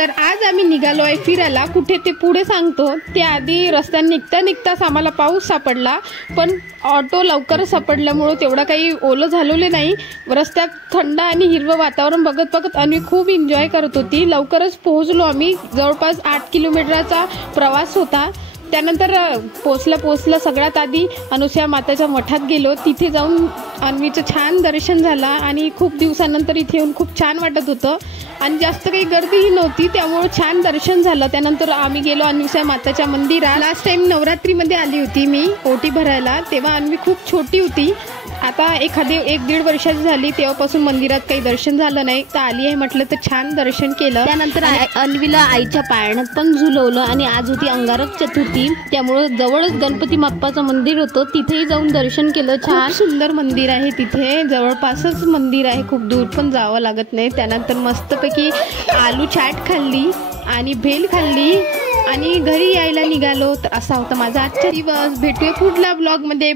तर आज आम्ही निघालो आहे फिरायला. कुठे ते पुढे सांगतो. ते आधी रस्त्याने निघता निघताच आम्हाला पाऊस सापडला, पण ऑटो लवकर सापडल्यामुळे तेवढा काही ओलं झालेले नाही. रस्त्यात थंड आणि हिरवं वातावरण बघत बघत अन्वी खूप एन्जॉय करत होती. लवकरच पोहोचलो आम्ही. जवळपास 8 किलोमीटरचा प्रवास होता. त्यानंतर पोचल्या सगळ्यात आधी अनुसूया माताच्या मठात गेलो. तिथे जाऊन अन्वीचं छान दर्शन झालं आणि खूप दिवसानंतर इथे येऊन खूप छान वाटत होतं आणि जास्त काही गर्दीही नव्हती, त्यामुळे छान दर्शन झालं. त्यानंतर आम्ही गेलो अनुसूया माताच्या मंदिरात. लास्ट टाइम नवरात्रीमध्ये आली होती मी ओटी भरायला, तेव्हा अन्वी खूप छोटी होती. आता 1-1.5 वर्षाची झाली, तेव्हापासून मंदिरात काही दर्शन झालं नाही. तर आली आहे म्हटलं तर छान दर्शन केलं. त्यानंतर अन्वीला आईच्या पाळण्यात पण झुलवलं आणि आज होती अंगारक चतुर्थी, त्यामुळे जवळच गणपती बाप्पाचं मंदिर होतं, तिथेही जाऊन दर्शन केलं. छान सुंदर मंदिर आहे, तिथे जवळपासच मंदिर आहे, खूप दूर पण जावं लागत नाही. त्यानंतर मस्तपैकी आलू चाट खाल्ली आणि भेल खाल्ली आणि घरी यायला निघालो. तर असा होता माझा आजचा दिवस. भेटूया पुढल्या ब्लॉगमध्ये.